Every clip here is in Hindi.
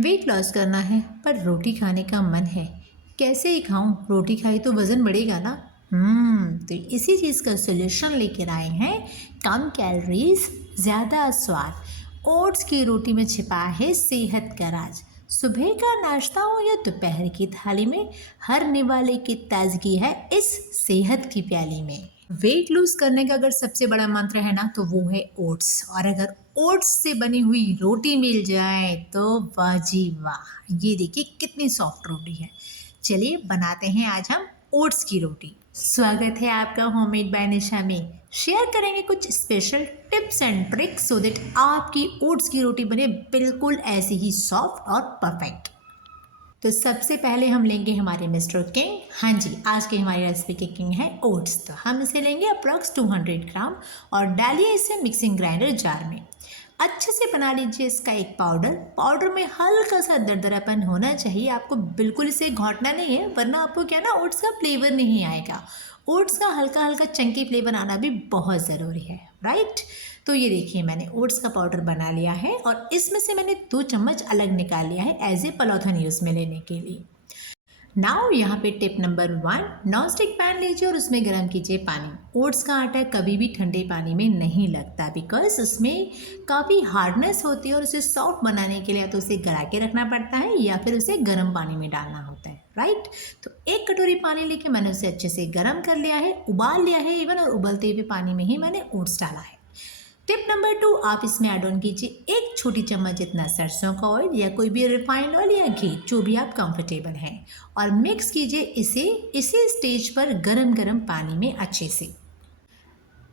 वेट लॉस करना है पर रोटी खाने का मन है। कैसे ही खाऊं? रोटी खाई तो वज़न बढ़ेगा ना। तो इसी चीज़ का सोल्यूशन लेकर आए हैं। कम कैलोरीज, ज़्यादा स्वाद। ओट्स की रोटी में छिपा है सेहत का राज। सुबह का नाश्ता हो या दोपहर की थाली में, हर निवाले की ताजगी है इस सेहत की प्याली में। वेट लूज करने का अगर सबसे बड़ा मंत्र है ना तो वो है ओट्स। और अगर ओट्स से बनी हुई रोटी मिल जाए तो वाह जी वाह। ये देखिए कितनी सॉफ्ट रोटी है। चलिए बनाते हैं आज हम ओट्स की रोटी। स्वागत है आपका होममेड बाय निशा में। शेयर करेंगे कुछ special tips and tricks so that आपकी ओट्स की रोटी बने बिल्कुल ऐसी ही सॉफ्ट और परफेक्ट। तो सबसे पहले हम लेंगे हमारे मिस्टर किंग। हाँ जी, आज की हमारी रेसिपी की किंग है ओट्स। तो हम इसे लेंगे अप्रॉक्स 200 ग्राम और डालिए इसे मिक्सिंग ग्राइंडर जार में। अच्छे से बना लीजिए इसका एक पाउडर। पाउडर में हल्का सा दरदरापन होना चाहिए। आपको बिल्कुल इसे घोटना नहीं है, वरना आपको क्या ना ओट्स का फ्लेवर नहीं आएगा। ओट्स का हल्का हल्का चंकी फ्लेवर आना भी बहुत ज़रूरी है, राइट। तो ये देखिए मैंने ओट्स का पाउडर बना लिया है और इसमें से मैंने 2 चम्मच अलग निकाल लिया है एज ए पलौथन यूज़ में लेने के लिए। नाउ यहाँ पे tip number 1, non stick pan लीजिए और उसमें गर्म कीजिए पानी। ओट्स का आटा कभी भी ठंडे पानी में नहीं लगता बिकॉज उसमें काफ़ी हार्डनेस होती है और उसे सॉफ्ट बनाने के लिए तो उसे गला के रखना पड़ता है या फिर उसे गर्म पानी में डालना होता है, राइट। तो 1 कटोरी पानी लेके मैंने उसे अच्छे से गर्म कर लिया है, उबाल लिया है इवन, और उबलते हुए पानी में ही मैंने ओट्स डाला है। टिप नंबर 2, आप इसमें ऐड ऑन कीजिए 1 छोटी चम्मच जितना सरसों का ऑयल या कोई भी रिफाइंड ऑयल या घी, जो भी आप कंफर्टेबल हैं, और मिक्स कीजिए इसे इसी स्टेज पर गरम गरम पानी में अच्छे से।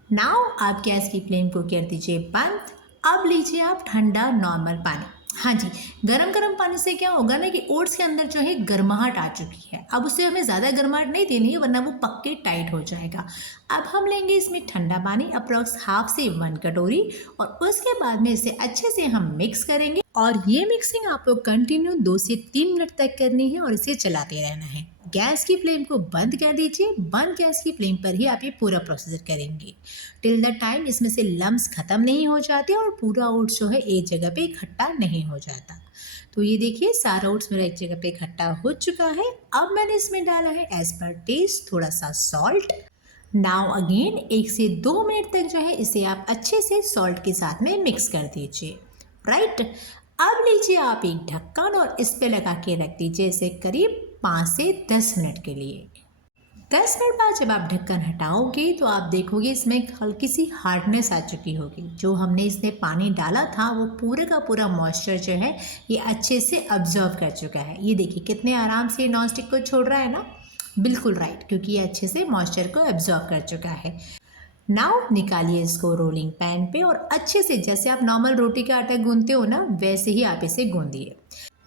नाउ आप गैस की फ्लेम को कर दीजिए बंद। अब लीजिए आप ठंडा नॉर्मल पानी। हाँ जी, गरम गरम पानी से क्या होगा ना कि ओट्स के अंदर जो है गर्माहट आ चुकी है। अब उसे हमें ज़्यादा गर्माहट नहीं देनी है वरना वो पक के टाइट हो जाएगा। अब हम लेंगे इसमें ठंडा पानी अप्रॉक्स हाफ से 1 कटोरी और उसके बाद में इसे अच्छे से हम मिक्स करेंगे। और ये मिक्सिंग आपको कंटिन्यू 2 से 3 मिनट तक करनी है और इसे चलाते रहना है। गैस की फ्लेम को बंद कर दीजिए। बंद गैस की फ्लेम पर ही आप ये पूरा प्रोसीजर करेंगे टिल द टाइम इसमें से लम्स खत्म नहीं हो जाते और पूरा ओट्स जो है एक जगह पे इकट्ठा नहीं हो जाता। तो ये देखिए सारा ओट्स मेरा एक जगह पे इकट्ठा हो चुका है। अब मैंने इसमें डाला है एज पर टेस्ट थोड़ा सा सॉल्ट। नाउ अगेन 1 से 2 मिनट तक जो है इसे आप अच्छे से सॉल्ट के साथ में मिक्स कर दीजिए, राइट। अब लीजिए आप एक ढक्कन और इस पे लगा के रख दीजिए इसे करीब 5 से 10 मिनट के लिए। 10 मिनट बाद जब आप ढक्कन हटाओगे तो आप देखोगे इसमें एक हल्की सी हार्डनेस आ चुकी होगी। जो हमने इसमें पानी डाला था वो पूरे का पूरा मॉइस्चर जो है ये अच्छे से अब्जॉर्व कर चुका है। ये देखिए कितने आराम से नॉन स्टिक को छोड़ रहा है ना, बिल्कुल राइट, क्योंकि ये अच्छे से मॉइस्चर को अब्जॉर्व कर चुका है। नाउ निकालिए इसको रोलिंग पैन पे और अच्छे से जैसे आप नॉर्मल रोटी का आटा गूंदते हो ना वैसे ही आप इसे गूंदिए।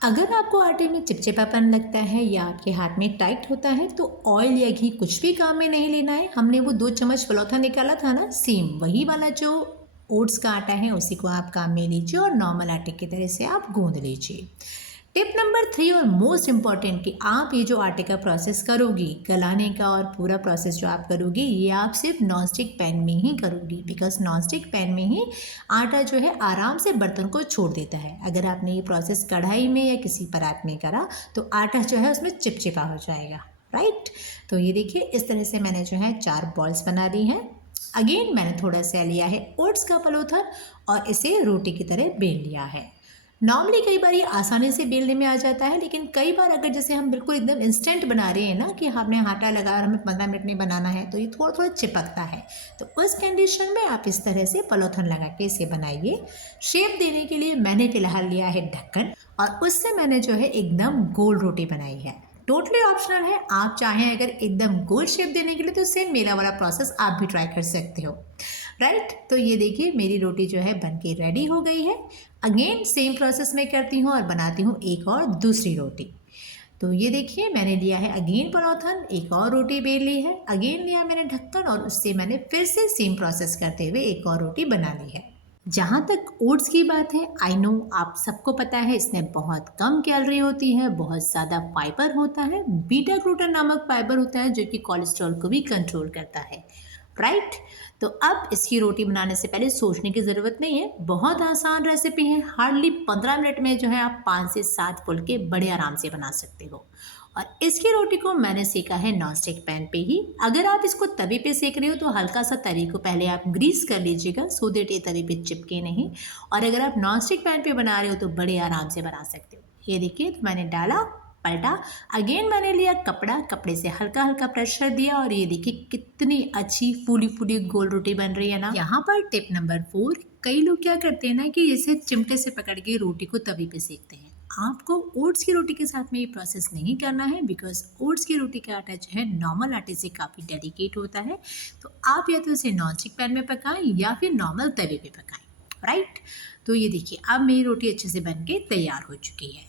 अगर आपको आटे में चिपचिपापन लगता है या आपके हाथ में टाइट होता है तो ऑयल या घी कुछ भी काम में नहीं लेना है। हमने वो 2 चम्मच पलौथा निकाला था ना, सेम वही वाला जो ओट्स का आटा है उसी को आप काम में लीजिए और नॉर्मल आटे की तरह से आप गूंद लीजिए। टिप नंबर 3 और मोस्ट इम्पॉर्टेंट कि आप ये जो आटे का प्रोसेस करोगी गलाने का और पूरा प्रोसेस जो आप करोगी ये आप सिर्फ नॉनस्टिक पैन में ही करोगी बिकॉज नॉनस्टिक पैन में ही आटा जो है आराम से बर्तन को छोड़ देता है। अगर आपने ये प्रोसेस कढ़ाई में या किसी परात में करा तो आटा जो है उसमें चिपचिपा हो जाएगा, राइट। तो ये देखिए इस तरह से मैंने जो है 4 बॉल्स बना दी हैं। अगेन मैंने थोड़ा सा लिया है ओट्स का पलोथर और इसे रोटी की तरह बेल लिया है। नॉर्मली कई बार ये आसानी से बेलने में आ जाता है, लेकिन कई बार अगर जैसे हम बिल्कुल एकदम इंस्टेंट बना रहे हैं ना कि हमने आटा लगा और हमें 15 मिनट में बनाना है तो ये थोड़ा थोड़ा चिपकता है। तो उस कंडीशन में आप इस तरह से पलोथन लगा के इसे बनाइए। शेप देने के लिए मैंने फिलहाल लिया है ढक्कन और उससे मैंने जो है एकदम गोल रोटी बनाई है। टोटली ऑप्शनल है, आप चाहें अगर एकदम गोल शेप देने के लिए तो सेम मेरा वाला प्रोसेस आप भी ट्राई कर सकते हो, राइट। तो ये देखिए मेरी रोटी जो है बनके रेडी हो गई है। अगेन सेम प्रोसेस मैं करती हूँ और बनाती हूँ एक और दूसरी रोटी। तो ये देखिए मैंने लिया है अगेन पराठन, एक और रोटी बेल ली है। अगेन लिया मैंने ढक्कन और उससे मैंने फिर से सेम प्रोसेस करते हुए एक और रोटी बना ली है। जहाँ तक ओट्स की बात है, आई नो आप सबको पता है इसमें बहुत कम कैलोरी होती है, बहुत ज़्यादा फाइबर होता है। बीटा ग्लूटन नामक फाइबर होता है जो कि कोलेस्ट्रॉल को भी कंट्रोल करता है। राइट। तो अब इसकी रोटी बनाने से पहले सोचने की ज़रूरत नहीं है, बहुत आसान रेसिपी है। हार्डली 15 मिनट में जो है आप 5 से 7 फुलके बड़े आराम से बना सकते हो। और इसकी रोटी को मैंने सेका है नॉन स्टिक पैन पे ही। अगर आप इसको तवे पे सेक रहे हो तो हल्का सा तवे को पहले आप ग्रीस कर लीजिएगा, सो दैट ये तवे पे चिपके नहीं। और अगर आप नॉन स्टिक पैन पे बना रहे हो तो बड़े आराम से बना सकते हो। ये देखिए, तो मैंने डाला, पलटा, अगेन मैंने लिया कपड़ा, कपड़े से हल्का हल्का प्रेशर दिया और ये देखिए कितनी अच्छी फूली फूली गोल रोटी बन रही है ना। यहाँ पर टिप नंबर 4, कई लोग क्या करते हैं ना कि इसे चिमटे से पकड़ के रोटी को तवे पे सेकते हैं। आपको ओट्स की रोटी के साथ में ये प्रोसेस नहीं करना है, बिकॉज ओट्स की रोटी का आटा जो है नॉर्मल आटे से काफ़ी डेलिकेट होता है। तो आप या तो इसे नॉन स्टिक पैन में पकाएं या फिर नॉर्मल तवे पे पकाएं, राइट। तो ये देखिए, अब मेरी रोटी अच्छे से बन के तैयार हो चुकी है।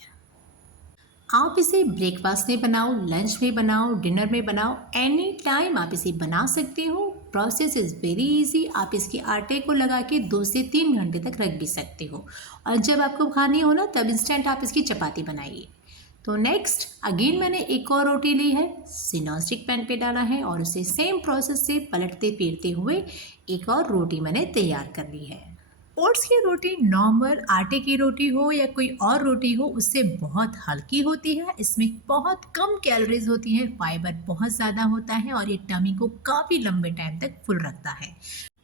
आप इसे ब्रेकफास्ट में बनाओ, लंच में बनाओ, डिनर में बनाओ, एनी टाइम आप इसे बना सकते हो। Process is very easy. आप इसके आटे को लगा के 2 से 3 घंटे तक रख भी सकते हो, और जब आपको खानी हो ना तब इंस्टेंट आप इसकी चपाती बनाइए। तो नेक्स्ट अगेन मैंने एक और रोटी ली है, नॉन स्टिक पैन पे डाला है और उसे सेम प्रोसेस से पलटते फिरते हुए एक और रोटी मैंने तैयार कर ली है। ओट्स की रोटी नॉर्मल आटे की रोटी हो या कोई और रोटी हो उससे बहुत हल्की होती है। इसमें बहुत कम कैलोरीज होती हैं, फाइबर बहुत ज़्यादा होता है और ये टमी को काफ़ी लंबे टाइम तक फुल रखता है।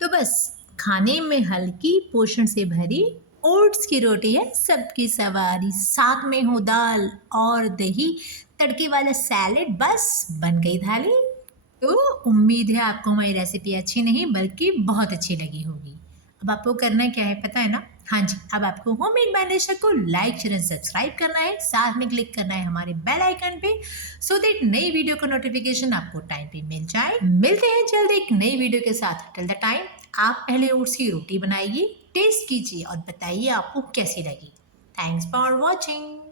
तो बस खाने में हल्की, पोषण से भरी ओट्स की रोटी है सबकी सवारी। साथ में हो दाल और दही, तड़के वाला सैलेड, बस बन गई थाली। तो उम्मीद है आपको हमारी रेसिपी अच्छी नहीं बल्कि बहुत अच्छी लगी होगी। अब आपको करना क्या है पता है ना? हाँ जी, अब आपको होममेड मैनेजर को लाइक शेयर सब्सक्राइब करना है, साथ में क्लिक करना है हमारे बेल आइकन पे, सो दैट नई वीडियो का नोटिफिकेशन आपको टाइम पे मिल जाए। मिलते हैं जल्द एक नई वीडियो के साथ। टिल द टाइम आप पहले ओट्स की रोटी बनाइए, टेस्ट कीजिए और बताइए आपको कैसी लगी। Thanks for watching.